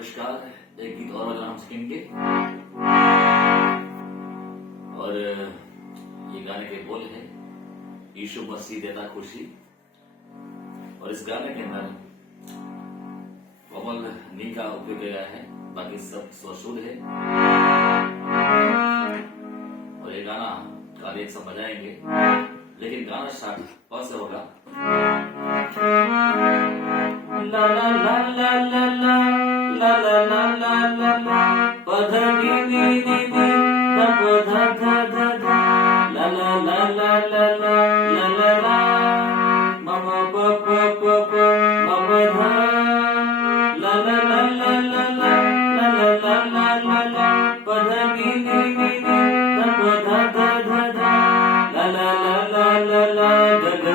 नमस्कार। एक गीत और बजाना हम सीखेंगे और ये गाने के बोल है यीशु मसीह देता खुशी। और इस गाने के अंदर कोमल नी का उपयोग किया है, बाकी सब स्वशुद्ध है। और ये गाना गाने एक सब बजाएंगे, लेकिन गाना स्टार्ट प से होगा। ला ला ला ला ला ला ला ला ला ला ला ला प ध नि नि नि नि ध प ध ध ध ध ला ला ला ला ला ला ला ला ला म म प प प प म प ध ला ला ला ला ला ला ला ला ला ला ला प ध नि नि नि नि ध प ध ध ध ध ला ला ला ला ला ला ग ग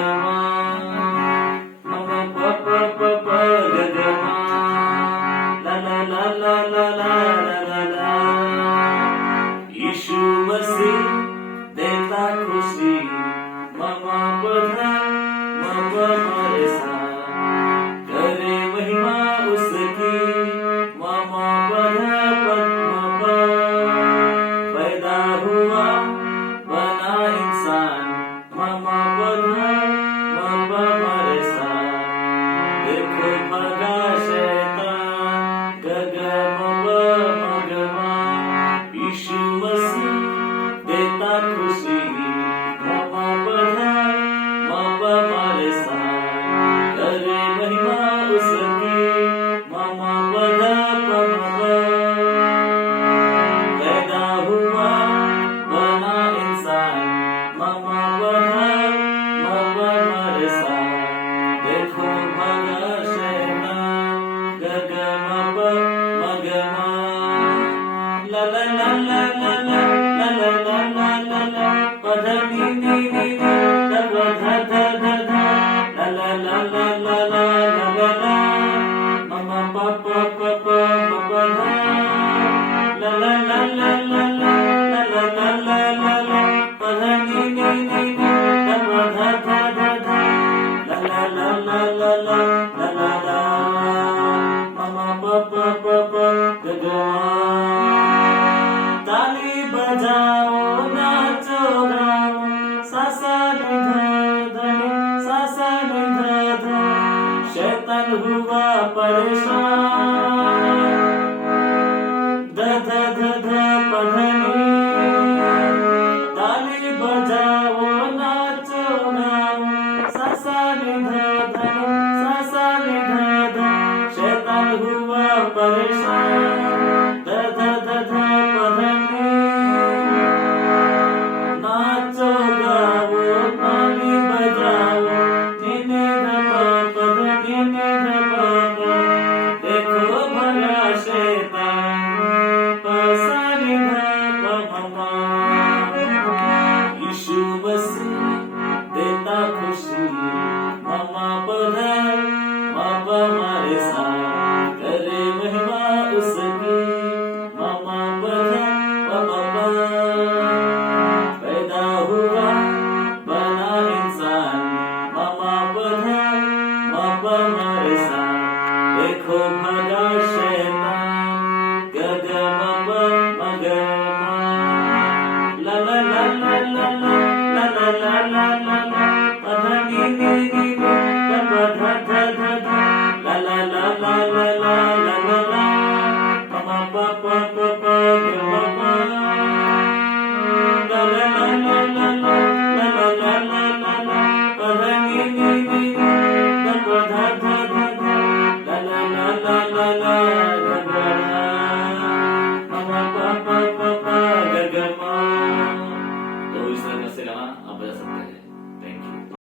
म म प प प प ग ग ला ला ला ला ला ला ला ला। यीशु मसीह देता खुशी, ममा पधा ममा हमारे साथ, करे महिमा उसकी, ममा पधा पद्म पैदा हुआ बना इंसान, ममा पधा ममा हमारे साथ, देखो भगा शैतान गगा ममा मगमा। यीशु मसीह देता खुशी, ममा पधा ममा हमारे साथ, करे महिमा उसकी, ममा पधा ममा पैदा हुआ बना इंसान, ममा पधा ममा हमारे साथ, देखो भगा शैतान गगा ममा मगमा। ला ला ला ला ला ला ला ला ला ला ला ला प ध नि नि नि नि ध प ध ध ध ध ला ला ला ला ला ला ला ला ला म म प प प प म प ध ला ला ला ला ला ला ला ला ला ला ला ला प ध नि नि नि नि ध प ध ध ध ध ला ला ला ला ला ला ला ला ला म म प प प प ग ग। ताली बजाओ नाचो गाओ सा सा नि ध ध नि सा सा नि ध ध, शैतान हुआ परेशान, ध ध ध ध प ध नि। ताली बजाओ नाचो गाओ सा सा नि ध ध नि सा सा नि ध ध, शैतान हुआ परेशान, ध ध ध ध प ध नि। नाचो गाओ ताली बजाओ नि नि ध प प ध नि नि ध प प, देखो भला शैतान प सा नि ध प म म। यीशु मसीह देता खुशी, ममा पधा ममा हमारे साथ, करे महिमा उसकी, ममा पधा ममा पैदा हुआ बना इंसान, ममा पधा ममा हमारे साथ, देखो भगा